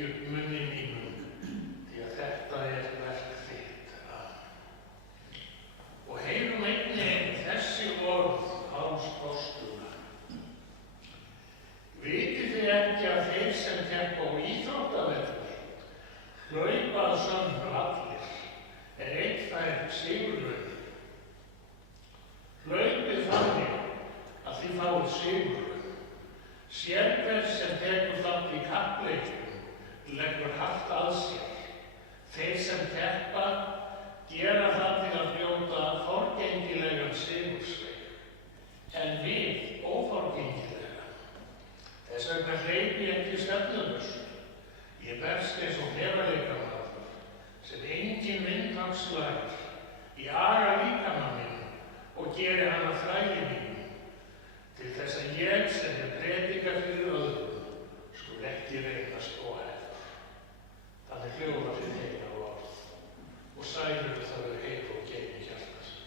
ekki upp munni mínum, því að þetta verk þitt. Og heyrum einnig þessi orð Páls postula. Vitið þið ekki að þeir sem keppa á íþróttavelli hlaupa að sönnu allir, einn fær sigurlaun. Hlaupið þannig að þið fáið sigurlaun. Sérhver sem tekur þátt í kappleikjum leggur hart að sér. Þeir sem keppa gera það til að hljóta forgengilegan sigursveig, en við óforgengilega. Þess vegna hleypi ég ekki stefnulausu. Ég berst eins og heraleikamaður sem engin vindhagslægir. Ég aga líkama minn og geri hana þræli mínum, til þess að ég sem predika fyrir öðrum skul ekki reynast óheftur. Þannig hljóðar þið heila orð og sælur það verður heil og geymi hjarta sín.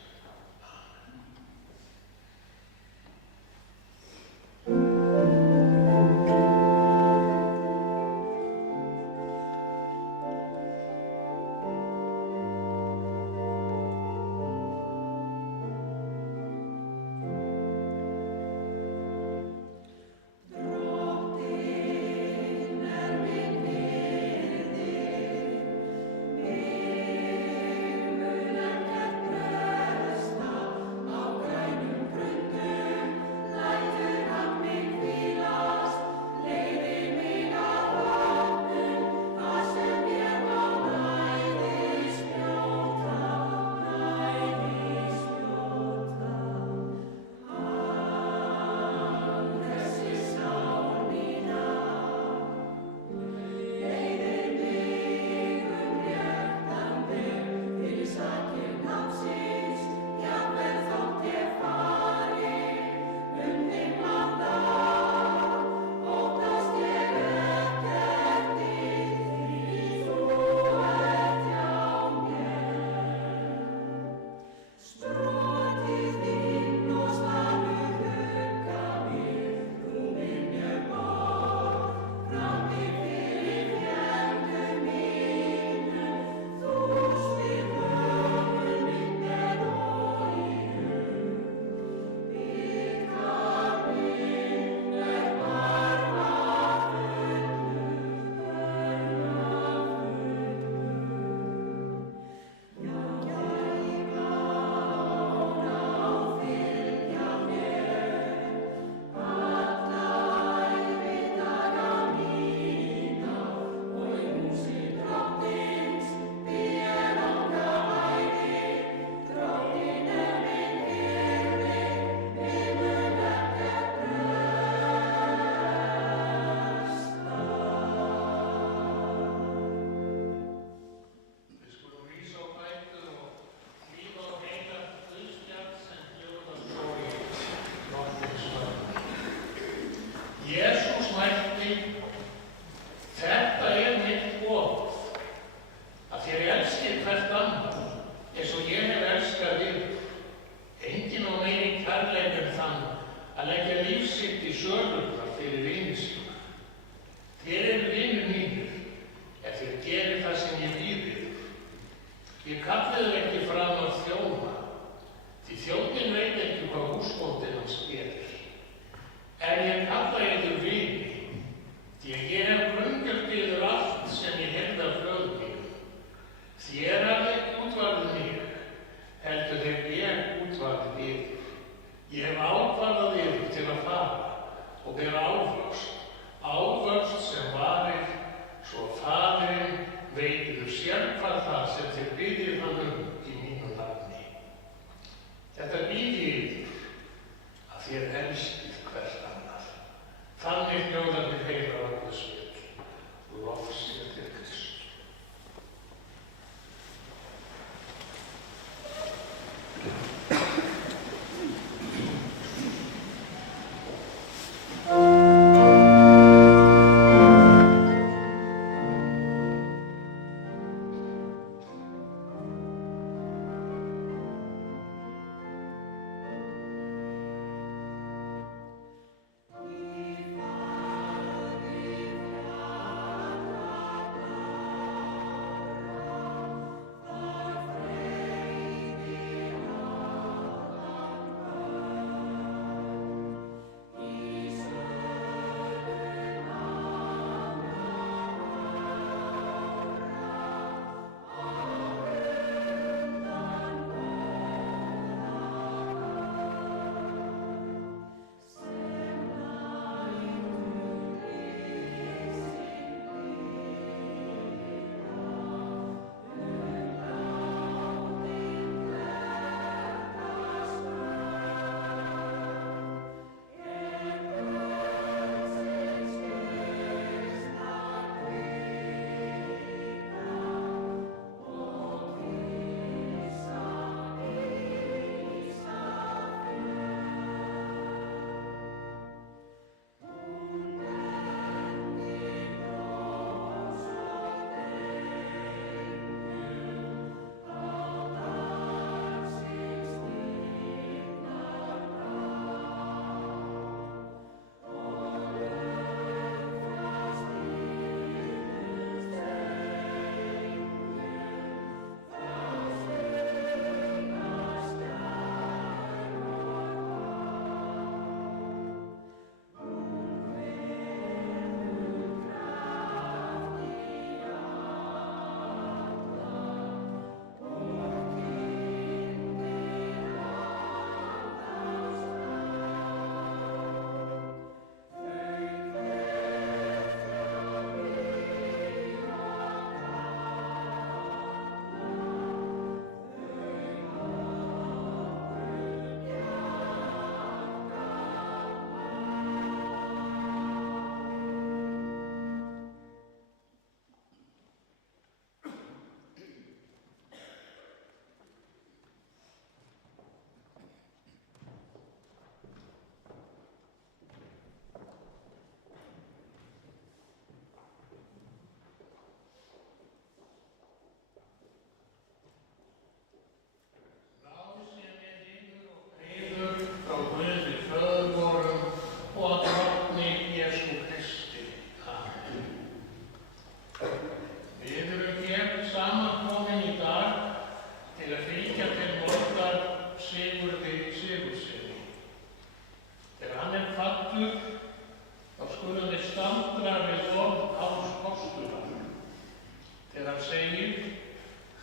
staldra við orð Páls postula þegar segir: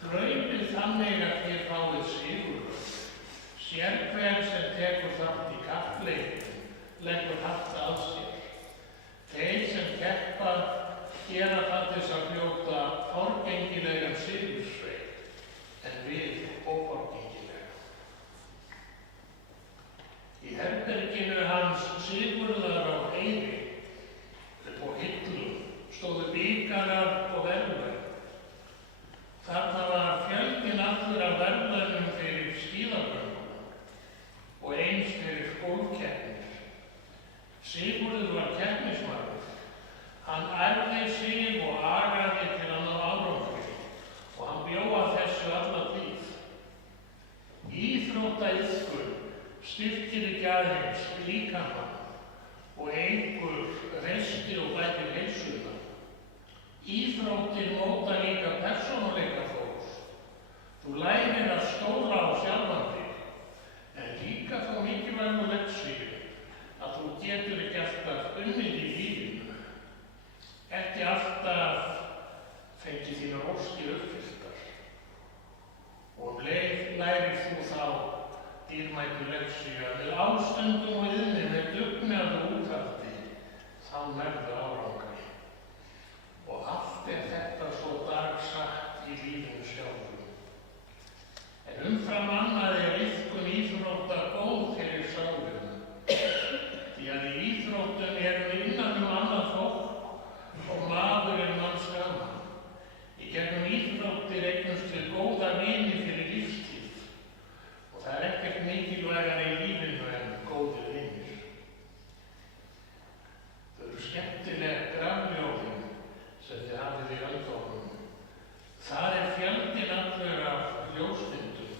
hlaupið þannig að þið fáið sigurlaun. Sérhver sem tekur þátt í kappleiknum leggur hart að sér. Þeir sem keppa gera það til þess að hljóta forgengilegan sigursveit, en við óforgengilega. Í herberginu hans Sigurðar á Heiði upp á hillum stóðu bíkarar og verðlaun. Þarna var fjöldinn allur af verðlaunum fyrir skíðagöngum og eins fyrir gólfkeppnir. Sigurður var keppnismaður. Hann ærði sig og agaði til að ná árangri og hann bjó að þessu alla tíð. Íþróttaiðkun styrkir ekki aðeins líkamann og eykur reistir og bætir heilsuna. Íþróttir móta líka persónuleika fólks. Þú lærir að stóla á sjálfan þig, en líka þá mikilvægu lexíu að þú getur ekki alltaf unnið í lífinu, ekki alltaf fengið þínar óskir uppfylltar. Og leið lærir þú þá dýrmætu lexíu að með ástundum og iðni, með dugnaði og úthaldi, þá nærðu árangur. Og allt þetta svo dagsatt í lífinu sjálfum. En umfram annað iðkun íþrótta góð fyrir sálina. Því að í íþróttum erum við innan annað fólk og maður manns gaman. Í gegnum íþróttir eignumst við góða vini fyrir lífstíð. Og það ekkert mikilvægara í lífinu en góðir vinir. Þau eru skemmtileg grafljóðin sem þið hafið í öndóknum. Það fjöldinn allur af ljósmyndum.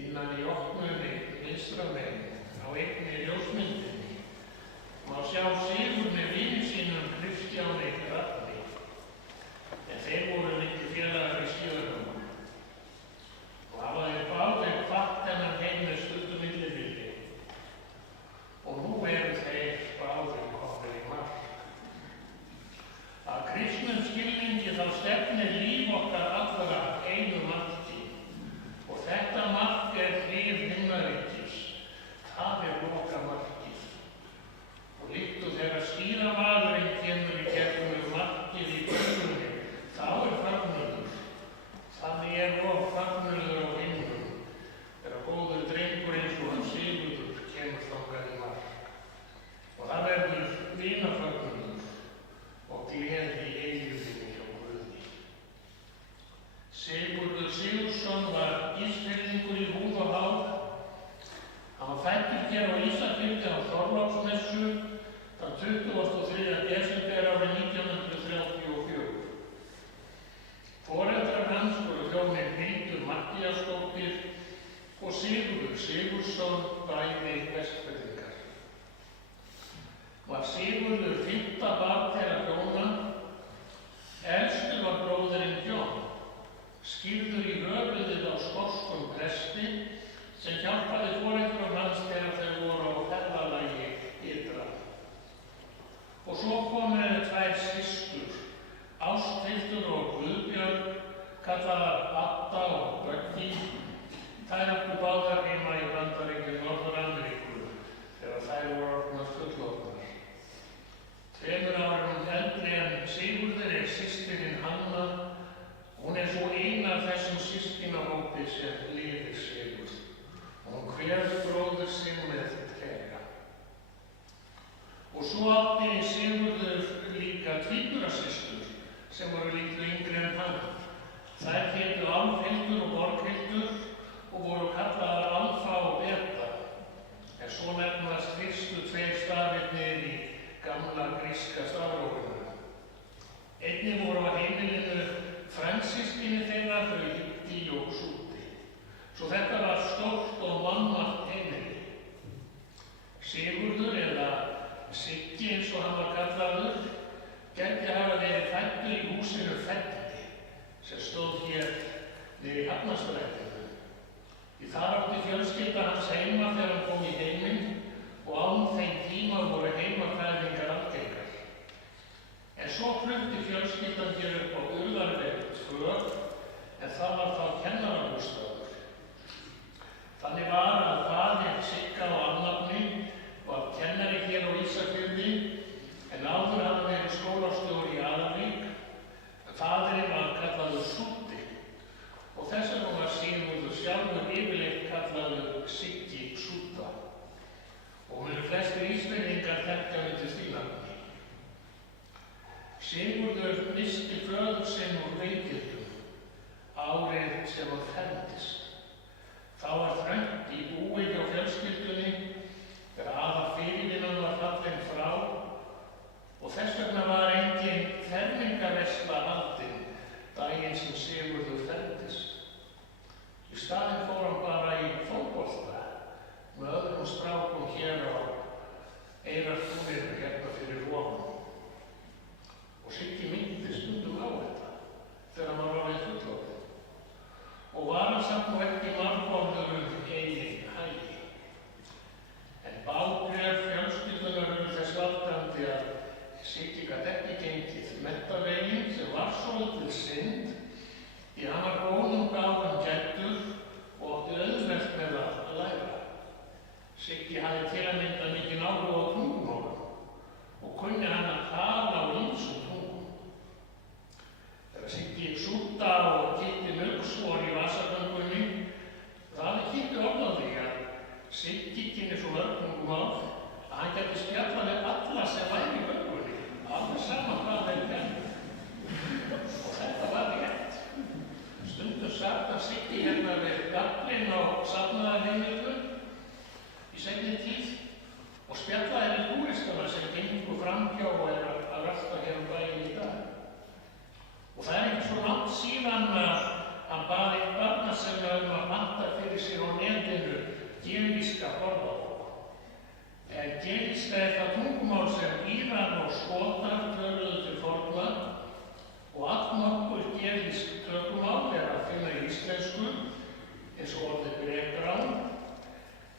Innan í opnunni vinstra megin á einni ljósmyndinni má sjá Sigur með vini sínum Kristjáni Rafni. En þeir voru miklu félagar í skíðagöngum. Og hafa þeir báðir hvatt þennan heim með stuttu millibili. Og nú eru þeir báðir komnir í mark. Að kristnum skilningi þá stefnir líf okkar allra einu marki. Og þetta mark líf himnaríkis. Það lokamarkið. Og líkt og þegar skíðamaðurinn kemur í gegnum markið í börnunni, þá fögnuður. Þannig fögnuður á himnum. Þegar góður drengur eins og hann Sigurður kemur þangað í mark. Og það verður vinafögnuður og gleði í eilífðinni hjá Guði. Sigurður Sigurðsson var Ísfirðingur í húð og hár. Hann var fæddur hér á Ísafirði á Þorláksmessu þann 23. desember árið 1934. Foreldrar hans voru hjónin Hildur Matthíasdóttir og Sigurður Sigurðsson, bæði Vestfirðingar. Var Sigurður 5. barn þeirra hjóna. Elstur var bróðirinn John, skírður í höfuðið á skorskum presti sem hjálpaði foreldrum hans þegar þau voru á ferðalagi ytra. Og svo komu tvær systur, Ásthildur og Guðbjörg, kallaðar Adda og Böggi. Þær áttu báðar heima í Bandaríkjum Norður-Ameríku þegar þær voru orðnar fullorðnar. 2 árum eldri en Sigurður systirinn Hanna. Hún svo ein af þessum systkinahópi sem lifir Sigurð. Hún kveður bróður sinn með trega. Og svo átti Sigurður líka tvíburasystur sem voru litlu yngri en hann. Þær hétu Álfhildur og Borghildur og voru kallaðar Alfa og Beta. En svo nefnast fyrstu 2 stafirnir í gamla gríska stafrófinu. Einnig voru á heimilinu frændsystkini þeirra, þau Hiddi og Súti. Svo þetta var stórt og mannmargt heimili. Sigurður, eða Siggi eins og hann var kallaður, gæti hafa verið fæddur í húsinu Felli, sem stóð hér niður í Hafnarstrætinu. Því þar átti fjölskylda hans heima þegar hann kom í heiminn og án þeim tíma voru heimakvæðin Sigurður missti föður sinn úr veikindum árið sem hann fermdist. Þá var þröngt í búi hjá fjölskyldunni þegar aðal fyrirvinnan var fallin frá og þess vegna var engin fermingarveisla haldin daginn sem Sigurður fermdist. Í staðinn fór hann bara í fótbolta með öðrum strákum hér á Eyrartúninu hérna fyrir ofan. Og Siggi myndi stundum á þetta þegar hann var orðinn fullorðinn. Og var hann samt nú ekki margorður eigin hægi. En bágref fjölskyldunar þess valdandi að Siggi gat ekki gengið menntaveginn sem var svolítið synd því hann var góðum gáðum gæddur og átti auðvelt með að læra. Siggi hafði til að mynda mikinn áhuga á tungumálum og kunni hann að tala á ýmsum tungum. Þegar Siggi súta og kitti nugsvor í vasagöngunni, það hafði Kiddi orð á því að Siggi kynni svo mörg tungumál að hann gæti spjalla við alla sem væri í göngunni, alveg sama hvað þeir gerðu. Og þetta var rétt. Stundum sagt að Siggi hérna við gaflinn á safnaðarheimilum í seinni tíð og spjallaði við túristana sem gengu framhjá og að rölta hér bæinn í dag. Og það ekki svo langt síðan að hann bað einn barnasemja að panta fyrir sig á netinu gevíska orðabók. En gevíska það tungumál sem Írar og Skotar töluðu til forna og allnokkur gevísk tökumál að finna í íslensku eins og orðið bregrán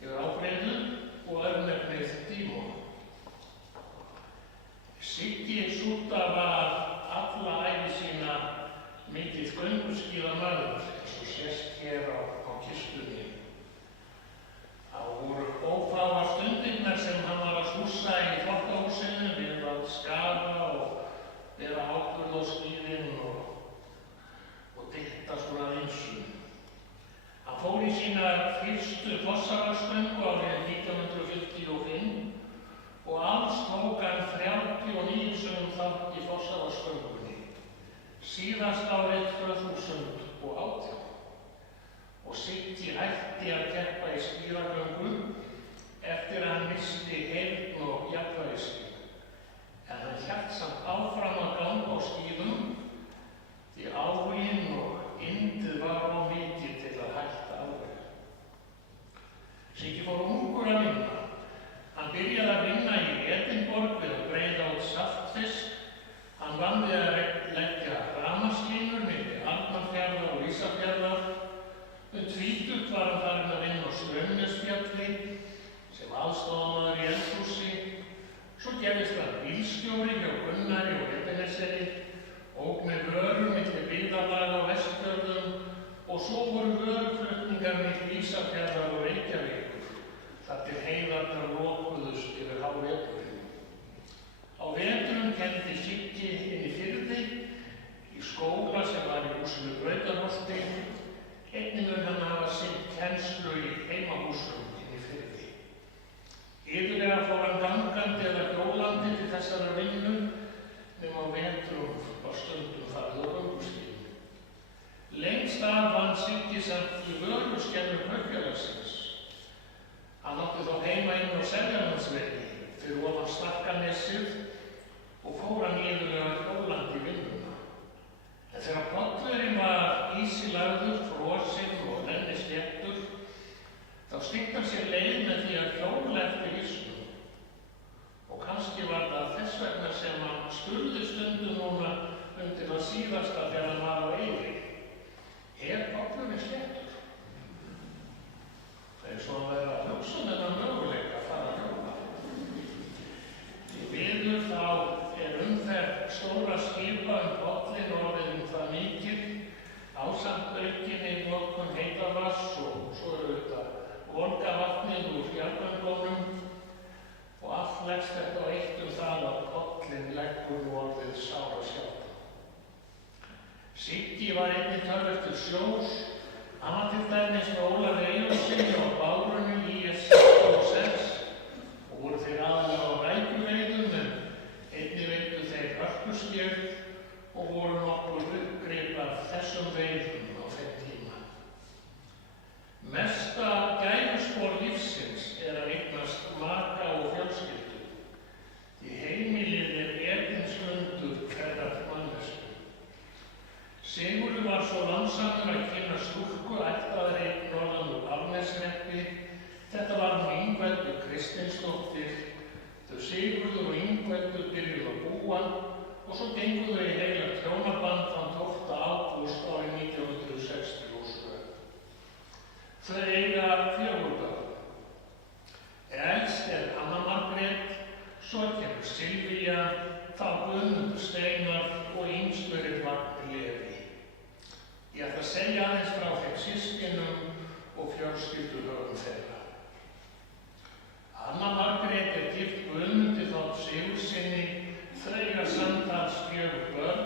yfir ábreiðu og örnefnið dímon. Siggi Súta var alla ævi sína mikið gönguskíðamaður eins og sést hér á kistunni. Það voru ófáar stundirnar sem hann var að sússa í þvottahúsinu við að skafa og vera ákvörð á skíðin og dytta svona ýmsu. Hann fór í sína fyrstu fossavarsgöngu árið 1955 og alls tók hann 39 þátt í fossavarsgöngunni, síðast árið 2018. Og Siggi hætti að keppa í skíðagöngu eftir að hann missti heyrn og jafnvægisskyn. En hann hélt samt áfram að ganga á skíðum því áhuginn og yndið var of mikið til að hætta alveg. Siggi fór ungur að vinna. Hann byrjaði að vinna í Edinborg við að breiða út saltfisk. Hann vann við að leggja rafmagnslínur milli Arnarfjarðar og Ísafjarðar. Tvítugt var hann farinn að vinna á Straumnesfjalli sem aðstofamaður í eldhúsi. Svo gerðist hann bílstjóri hjá Gunnari og Ebeneseri, ók með vörur milli byggðarlaga á Vestfjörðum og svo voru vöruflutningar milli Ísafjarðar og Reykjavíkur þar til heiðarnar lokuðust yfir háveturinn. Á veturinn kenndi Siggi inn í Firði í skóla sem var í húsinu Brautarholti. Einnig mun hann hafa sinnt kennslu í heimahúsum inn í Firði. Iðulega fór hann gangandi eða hjólandi til þessara vinnu nema á vetrum var stundum farið á gönguskíðum. Lengst af vann Siggi samt í vöruskemmum kaupfélagsins. Hann átti þá heima inn á Seljalandsvegi fyrir ofan Stakkanessið og fór hann iðulega hjólandi í vinnuna. En þegar pollurinn var ísilagður, frosinn og rennisléttur, þá stytti hann sér leið með því að hjóla eftir ísnum. Og kannski var það þess vegna sem hann spurði stundum núna undir það síðasta þegar hann var á Eyri. Pollurinn sléttur? Það svo að vera að hugsa þennan möguleika að fara að hjóla. Í veður þá umferð stóra skipa pollinn orðið það mikið, ásamt aukinni notkun heitavatns og svo auðvitað volgavatnið úr jarðgöngunum og allt leggst þetta á eitt það að pollinn leggur orðið sárasjaldan. Siggi var einnig tölvöld til sjós. Hann var til dæmis með Ólafi Eyjólfssyni á Bárunni í IS-66 og voru þeir aðalega á rækjuveiðum en einnig veittu þeir hörpusveiðum öldusker og voru nokkur uppgrip af þessum veiðum á þeim tíma. Mesta gæfuspor lífsins að eignast maka og fjölskyldu. Því heimilið Edensmundur hverrar mannesku. Sigurður var svo lánsamur að kynna stúlku ættaðri norðan úr Árneshreppi. Þetta var nú Ingveldur Kristinsdóttir. Þau Sigurður og Ingveldur byrjuðu að búa og svo gengu þau í heilagt hjónaband þann 12. ágúst árið 1967. Þau eiga 4 börn. Elst Anna Margrét, svo kemur Silvía, þá Guðmundur Steinar og yngstur Vagn Leví. Ég ætla að segja aðeins frá þeim systkinum og fjölskylduhögum þeirra. Anna Margrét gift Guðmundi Þ. Sigurðssyni, þau eiga samtals 4 börn.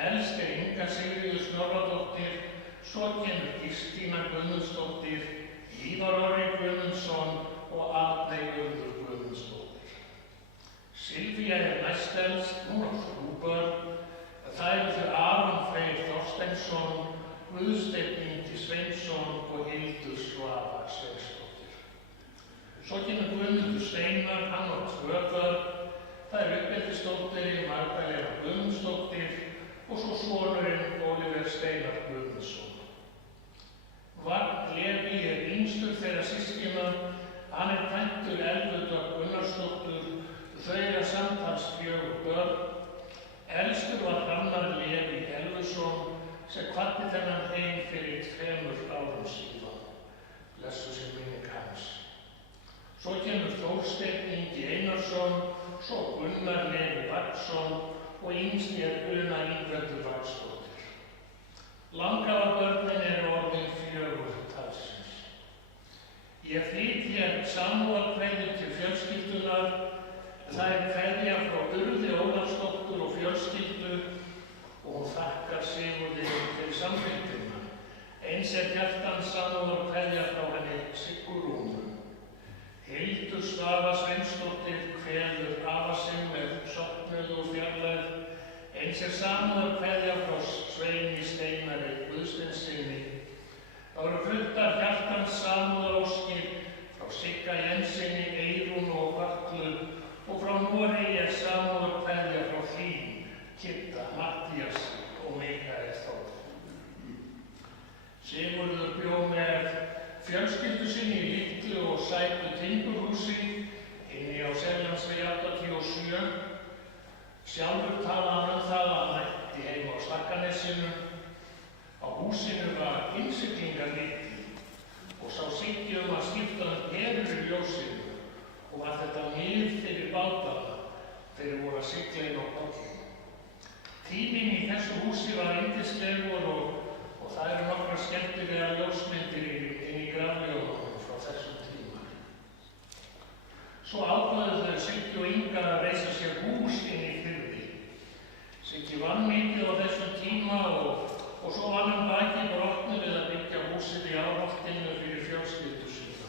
Elst Inga Sigríður Snorradóttir, svo kemur Kristína Guðmundsdóttir, Ívar Orri Guðmundsson og Arney Urður Guðmundsdóttir. Silvía næstelst, hún á 3 börn. Það eru þau Aron Freyr Þorsteinsson, Guðsteinn Ingi Sveinsson og Hildur Svava Sveinsdóttir. Svo kemur Guðmundur Steinar, hann á 2 börn. Það eru uppeldisdóttir Magdalena Guðmundsdóttir og svo sonurinn Oliver Steinar Guðmundsson. Vagn Leví yngstur þeirra systkina. Hann kvæntur Elvu Dögg Gunnarsdóttur. Þau eiga samtals 4 börn. Elstur var Hrannar Leví Elfusson sem kvaddi þennan heim fyrir 2 árum síðan. Blessuð sé minning hans. Svo kemur Þórsteinn Ingi Einarsson, svo Gunnar Leví Vagnsson og yngst Una Ingveldur Vagnsdóttir. Langafabörnin eru orðin 4 talsins. Ég flyt hér samúðarkveðjur til fjölskyldunar. Það kveðja frá Urði Ólafsdóttur og fjölskyldu og hún þakkar Sigurði fyrir samfylgdina. Eins hjartans samúðarkveðja frá henni Sigrúnu. Hildur Svava Sveinsdóttir kveður afa sinn með söknuð og fjarlægð. Eins samúðarkveðja frá Sveini Steinari Guðsteinssyni. Það eru fluttar hjartans samúðaróskir frá Sigga Jensinni, Eyrún og Vatlu. Og frá Noregi samúðarkveðja frá þín, Kidda, Mattíasi og Mikael Þór. Sigurður bjó með fjölskyldu sinni í litlu og sætu timburhúsi inni á Seljalandsvegi 87. Sjálfur talaði hann það að hann hætti heima á Stakkanesinu. Á húsinu var innsiglingarlíki og sá Siggi að skipta perur í ljósinu. Og var þetta mið fyrir bátana þegar voru að sigla inn á bátana. Tíminn í þessu húsi var yndislegur og það eru nokkrar skemmtilegar ljósmyndir inn í grafljóðunum frá þessum tíma. Svo ákváðu þau Siggi og Inga að reisa sér hús inn í Firði. Siggi vann mikið á þessum tíma og svo vann hann baki brotnu við að byggja húsið í Árholtinu fyrir fjölskyldu sína.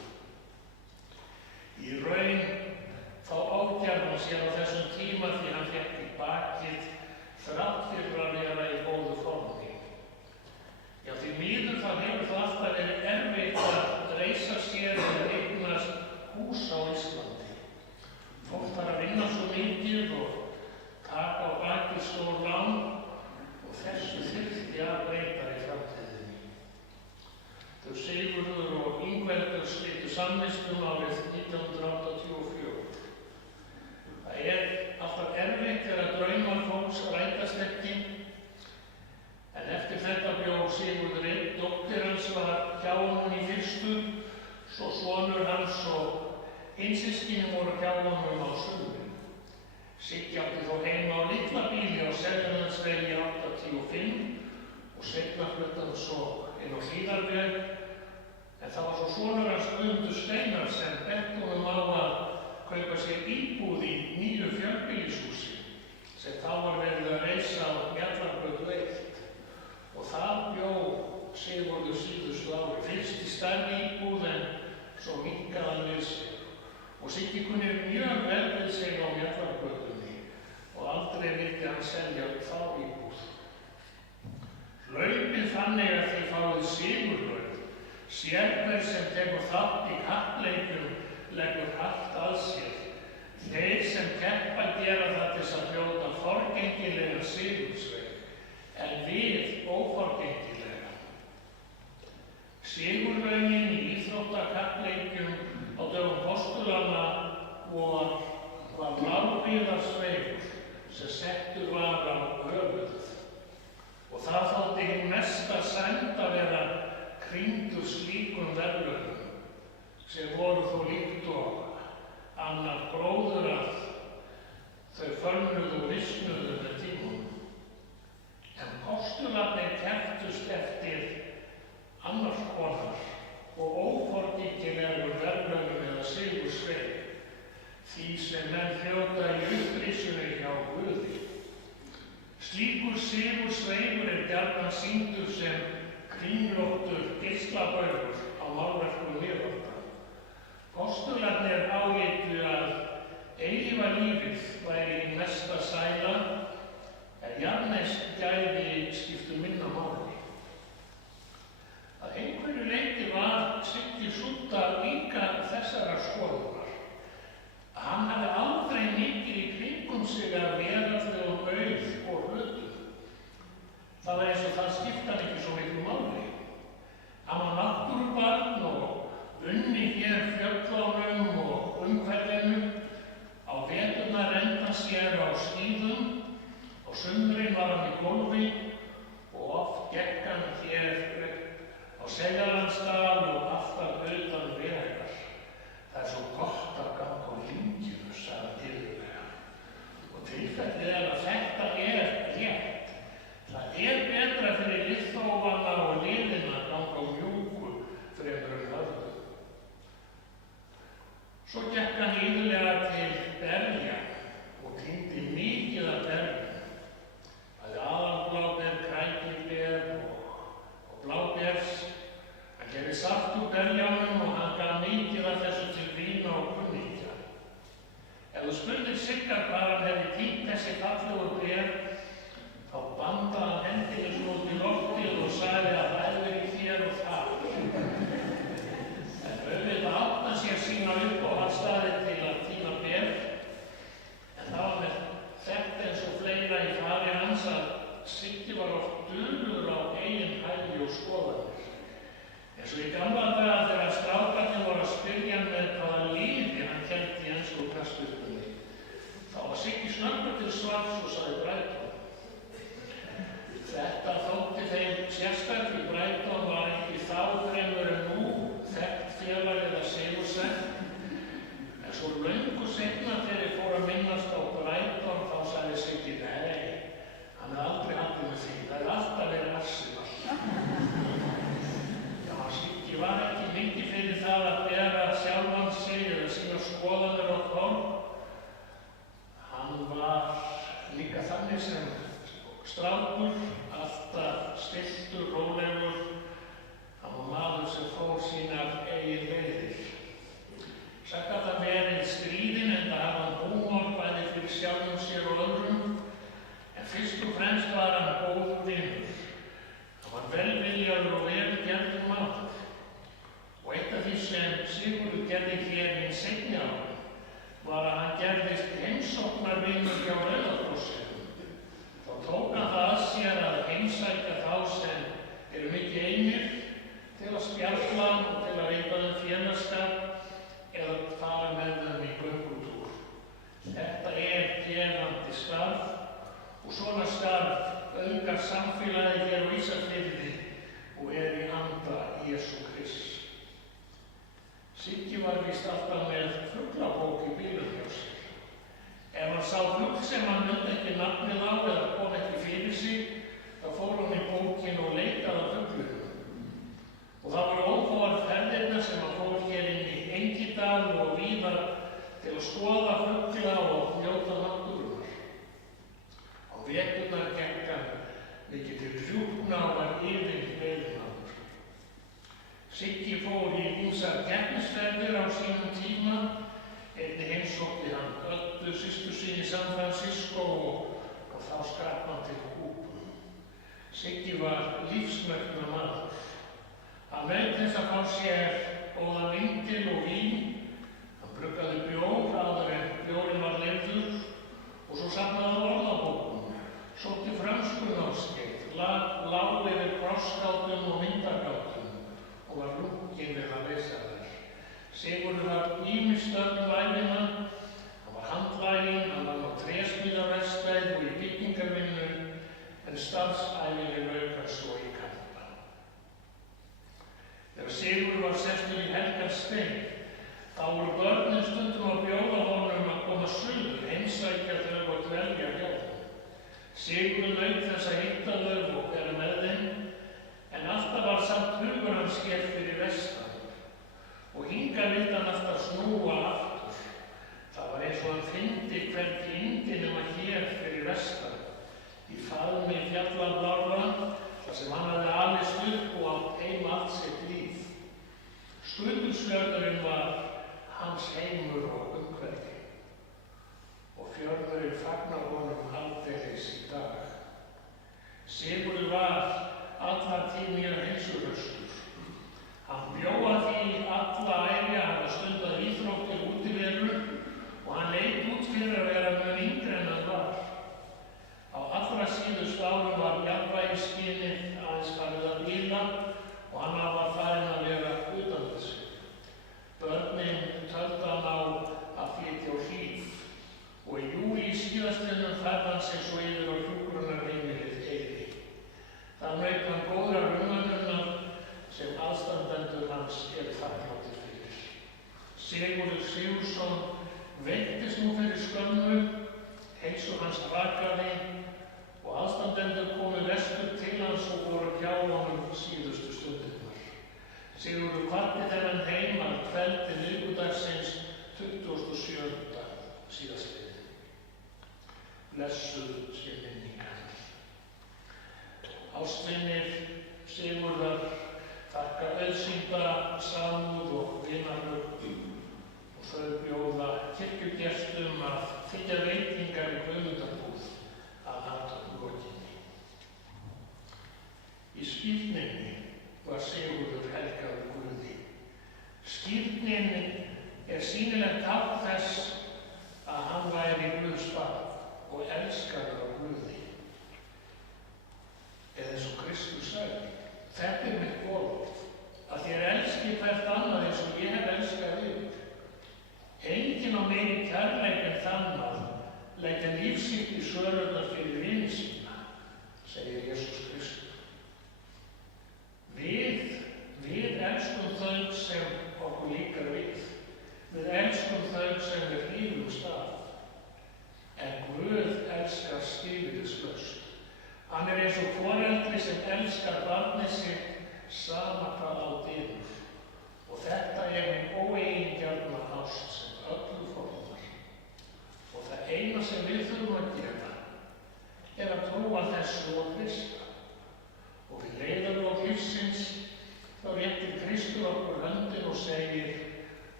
Í raun þá ákjarði hann sér á þessum tíma því hann fékk í bakið þrátt fyrir að vera í góðu formi. Já, því miður þá hefur það alltaf verið erfitt að reisa sér eða eignast hús á Íslandi. Fólk þarf að vinna svo mikið og taka á bakið stór lán og þessu þyrfti að breyta í framtíðinni. Þau Sigurður og Ingveldur slitu samvistum árið 1984. Það alltaf erfitt þegar draumar fólks rætast ekki. En eftir þetta bjó Sigurður einn. Dóttir hans var hjá honum í fyrstu, svo sonur hans og hinn systkinin voru hjá honum á sumrin. Siggi átti þó heima á litla bíli á Seljalandsvegi 85 og seinna flutti hann svo inn á Hlíðarveg. En það var svo sonur hans Guðmundur Steinar sem benti honum á að kaupa sér íbúð í nýju fjölbýlishúsi sem þá var verið að reisa á Mjallargötu 1. Og það bjó Sigurður síðustu ári. Fyrst í stærri íbúð en svo minnkaði hann við sig. Og Siggi kunni mjög vel við sig á Mjallargötunni og aldrei vildi hann að selja þá íbúð. Hlaupið þannig að þið fáið sigurlaun. Sér hver sem tekur þátt í kappleikjum leggur hart að sér. Þeir sem keppa gera það til að hljóta forgengilega sigursveig, en við óforgengilega. Sigurlaunin í íþróttakappleikjum á dögum postulanna var lágvíðarsveigur sem settur var á höfuðið. Og það þótti hinn mesta sæmd að vera kringdur slíkum verðlaunum sem voru þó líkt og annar gróður að þau fölnuðu og visnuðu með tímum. En postularnir kepptust eftir annars konar og óforgengilegur verðlaunum eða sigursveig, því sem menn hljóta í upprisunu hjá Guði. Slíkur sigursveigur gjarnan sýndur sem kringlóttur geislabaugur á málverkum miðalda. Postularnir álitu að eilífa lífið væri hinn mesta sæla, en jarðnesk gæði skiptu minna máli. Að einhverju leyti var Siggi Súta líka þessarar skoðunar. Hann hafði aldrei mikið í kringum sig að veraldlegum auð og hlutum. Það var eins og það skipti hann ekki svo miklu máli. Hann var náttúrubarn og unni hér fjöllunum og umhverfinu. Á veturna rennda sér á skíðum, á sumrin var hann í gólfi og oft gekk hann hér á Seljalandsdal og alltaf utan vegar. Það er svo gott að ganga á lyngjum, sagði hann iðulega. Og tilfellið að þetta rétt. Það betra fyrir liðþófana og liðina að ganga á mjúku fremur en höfðu. Svo gekk hann iðulega til berja og tíndi mikið af berjum. Það aðalbláber, krækiber og blábers. Hann gerði saft úr berjánum og hann gaf mikið af þessu til vína og kunningja. Ef þú spurðir Sigga hvað hann hefði tínt þessi fallegu ber, þá bandaði hann hendinni svo út í loftið og sagði að það hefði verið hér og þar. En auðvitað átti hann sér sína upp á hans staði til að tína ber, en það var með þetta eins og fleira í fari hans að Siggi var oft dulur á eigin hæli og skoðanir. Eins og í gamla daga þegar strákarnir voru að spyrja með hvaða liði hann héldi í ensku knattspyrnunni, þá var Siggi snöggur til svars og sagði Brighton. Þetta þótti þeim sérstaklega. Brighton var ekki þá fremur en nú þekkt félag eða sigursætt. En svo löngu seinna þegar ég fór að minnast á Brighton þá sagði Siggi, nei, hann aldrei haldið með því, það alltaf verið Arsenal. Já, Siggi var ekki mikið fyrir það að bera sjálfan sig eða sína skoðanir á torg. Hann var líka þannig sem strákur, alltaf stilltur, rólegur. Hann var maður sem fór sínar eigin leiðir. Sagt að það verið stríðin enda hafði hann húmor bæði fyrir sjálfum sér og öðrum, en fyrst og fremst var hann góður vinur. Hann var velviljaður og velgerður maður. Og eitt af því sem Sigurður gerði hér hinn seinni ári var að hann gerðist heimsóknarvinur hjá Rauða krossinum. Þá tók hann það að sér að heimsækja þá sem eru mikið einir til að spjalla og til að veita þeim félagsskap eða fara með þeim í göngutúr. Þetta gefandi starf og svona starf auðgar samfélagið hér á Ísafirði og í anda Jesú Krists. Siggi var víst alltaf með fuglabók í bílum hjá sér. Ef hann sá fugl sem hann myndi ekki nafnið á eða kom ekki fyrir sig, þá fór hann í bókin og leitaði að fuglunum. Og það voru ófáar ferðirnar sem hann fór hér inn í Engidal og víðar til að skoða fugla og njóta náttúrunnar. Á veturnar gekk hann mikið til Rjúpna og var yfir veiðimaður. Siggi fór í ýmsar keppnisferðir á sínum tíma. Einnig heimsótti hann Öddu systur sín í San Francisco og þá skrapp hann til kúpum. Siggi var lífsmögnuð maður. Hann naut þess að fá sér góðan vindil og vín. Hann bruggaði bjór áður en bjórinn var leyfður og svo safnaði hann orðabókum, sótti frönskunámskeið, lá yfir krossgátum og myndagátum og var lunkinn við að lesa þær. Sigurður var ýmis störf ævina. Hann var handlaginn, hann var á trésmíðaverkstæði og í byggingarvinnu, en starfsævinni lauk hann svo í kampa. Þegar Sigurður var sestur í Helgastein, þá voru börnin stundum að bjóða honum að koma suður, heimsækja þau og dvelja hjá þeim. Sigurður naut þess að hitta þau og vera með þeim, en alltaf var samt hugur hans hér fyrir vestan. Og hingað vildi hann alltaf snúa aftur. Það var eins og hann fyndi hvergi yndi nema hér fyrir vestan, í faðmi fjallablárra, þar sem hann hafði alist upp og átt heim allt sitt líf. Skutulsfjörðurinn var hans heimur og umhverfi, og fjörðurinn fagnar honum aldeilis í dag. Sigurður var alla tíð mjög heilsuhraustur. Hann bjó að því alla ævi að hafa stundað íþróttir útiveru og hann leit út fyrir að vera mun yngri en hann var. Á allra síðustu árum var jafnvægisskynið aðeins farið að bila og hann var farinn að vera utan þessu. Börnin töldu hann á að flytja á Hlíð og í júlí síðastliðnum færði hann sig svo yfir á hjúkrunarheimilið Eyri. Þar naut hann góðrar umönnunar sem aðstandendur hans eru þakkláttir fyrir. Sigurður Sigurðsson veiktist nú fyrir skömmu, heilsu hans rakaði og aðstandendur komu vestur til hans og voru hjá honum síðustu stundirnar. Sigurður kvaddi þennan heim að kveldi miðvikudagsins 27. síðastliðinn. Blessuð sé minning hans. Ástvinir Sigurðar þakka auðsýnda samúð og vinarlund og þau bjóða kirkjugestum að þiggja veitingar í Guðmundarbúð að athöfn lokinni. Í skírninni var Sigurður helgaður Guði. Skírnin sýnilegt tákn þess að hann væri Guðs barn og elskaður af Guði. Eða eins og Kristus sagði: þetta er mitt boð, að þér elski hvert annað eins og ég hef elskað ykkur. Enginn á meiri kærleik en þann að leggja líf sitt í sölurnar fyrir vini sína, segir Jesús Kristur. Við elskum þau sem okkur líkar við. Við elskum þau sem við hlýðumst af. En Guð elskar skilyrðislaust. Hann er eins og foreldri sem elskar barnið sitt sama hvað á dynur. Og þetta er hin óeigingjarna ást sem öllu forðar. Og það eina sem við þurfum að gera er að trúa þessu og treysta. Og við leiðarlok lífsins þá réttir Kristur okkur höndin og segir: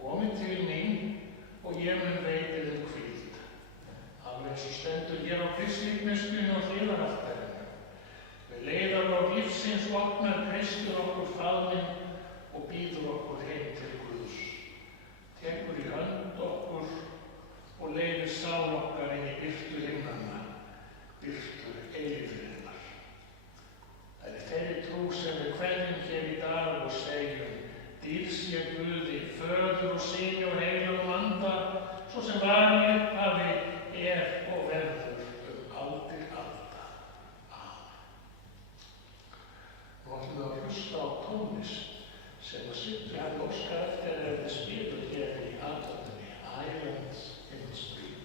komið til mín og ég mun veita þér hvíld. Alveg eins og stendur hér á Kristvíknestunni og hliðaraltarinu. Við leiðarlok lífsins opnar Kristur okkur faðminn og býður okkur heim til Guðs. Tekur í hönd okkur og leiðir sál okkar inn í birtu himnanna, birtu eilífðarinnar. Það er þeirri trú sem við kveðjum hér í dag og segjum: dýr sé Guði, Föður og Syni og Heilögum Anda, svo sem var í upphafi, er og verður aldir alda. Amen. Nú ætlum við að hlusta á tónlist sem að Siggi óskar eftir að verði spiluð hér í athöfninni Islands in the Stream.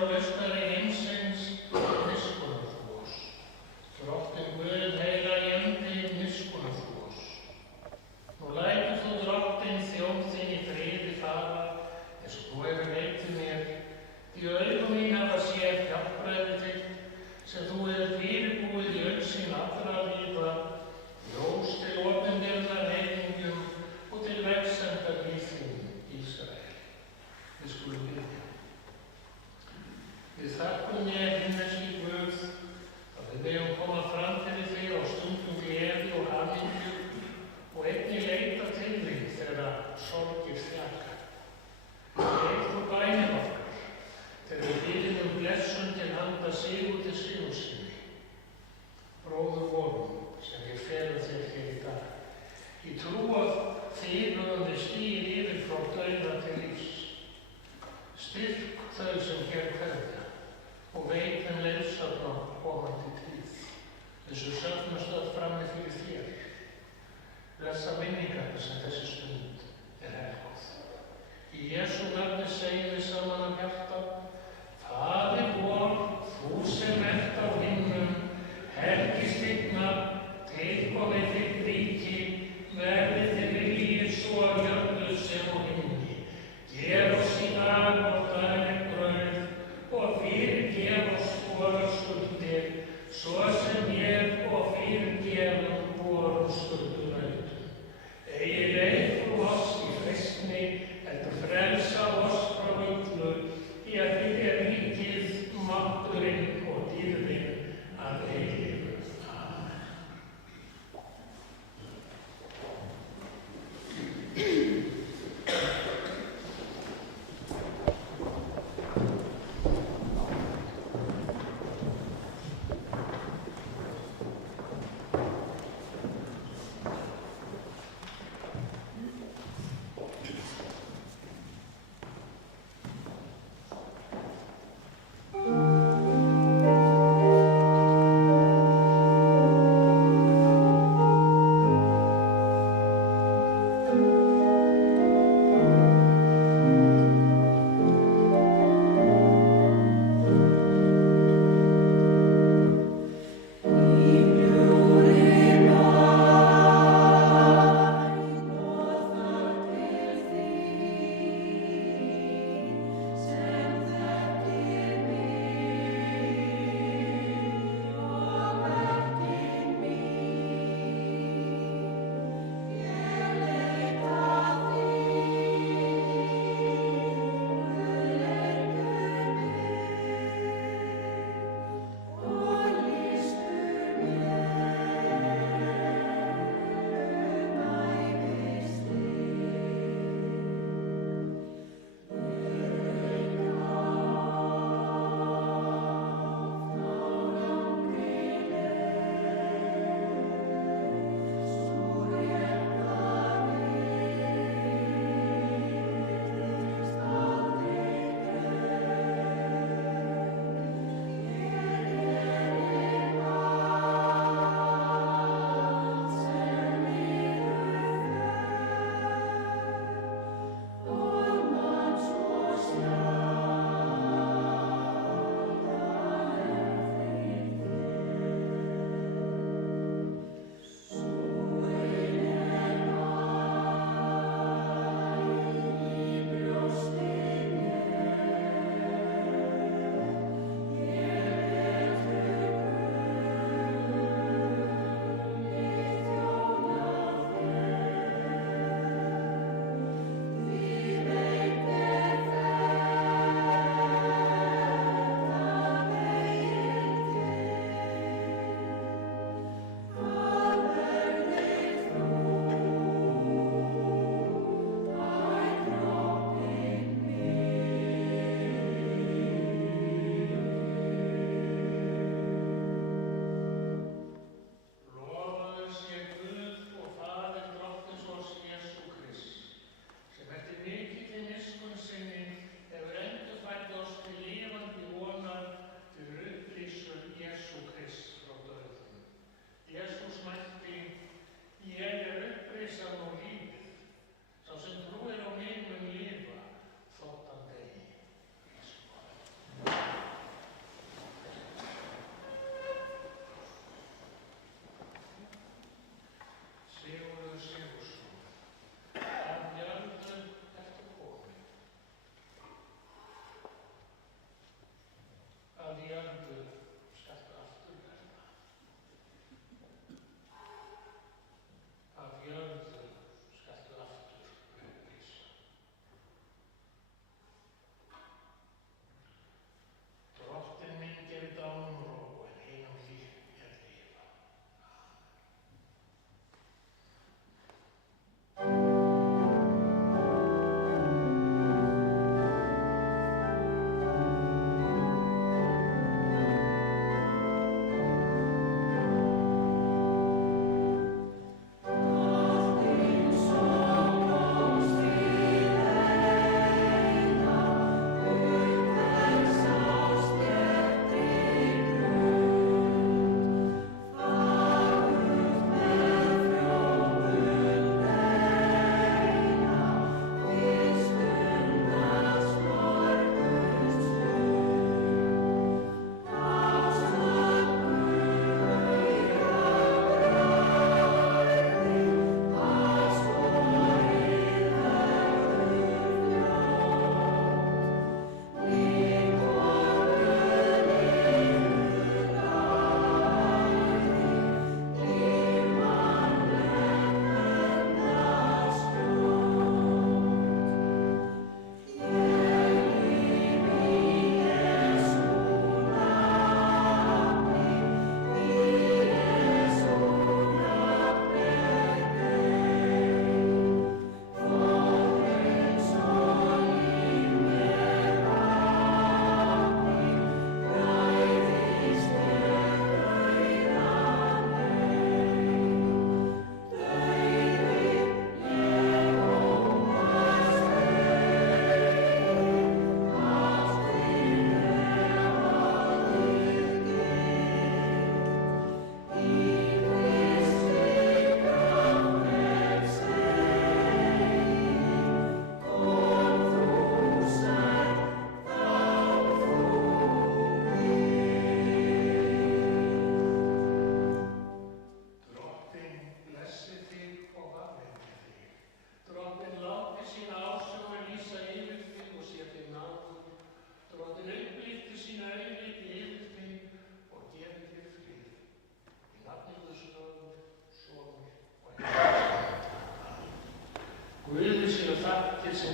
og lausnari heimsins, miskunnar þú oss. Drottinn Guð, heilagi andi, miskunnar þú oss. Nú lætur þú drottinn þjón þinn í friði fara, eins og þú hefur veitið mér, því augum mín hafa séð hjálpræði þitt, sem þú hefur fyrirbúið í augsýn allra lífa, ljós til opinberðar heiðingjum og til vegsemdar lífsins Ísrael. Við skulum biðja. Við þakkum þér, himneski Guð, að við megum koma fram fyrir þig á stundum gleði og hamingju og einnig leita til þig þegar sorgir þjaka. Veit þú bænir okkar þegar við biðjum blessun til handa sigur til sigursinni. Bróður vorum sem við felum þér hér í dag. Í trú að þið höfum við stigið yfir frá dauða til lífs. Styrk þau sem hér kveðja og veit þeim leiðsögn á komandi tíð. Þessu söfnastöð frammi fyrir þér. Blessa minningar sem þessi stund helguð. Í Jesú nafni segjum við saman af hjarta: Faðir vor, þú sem ert á himnum, helgist þitt nafn, tilkomið þitt ríki, verði þitt vilji svo á jörðu sem á himni. Gef oss í dag vårt daglegt brauð og fyrirgef oss våra skuldir, svo sem ég og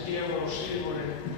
gefur og sigurinn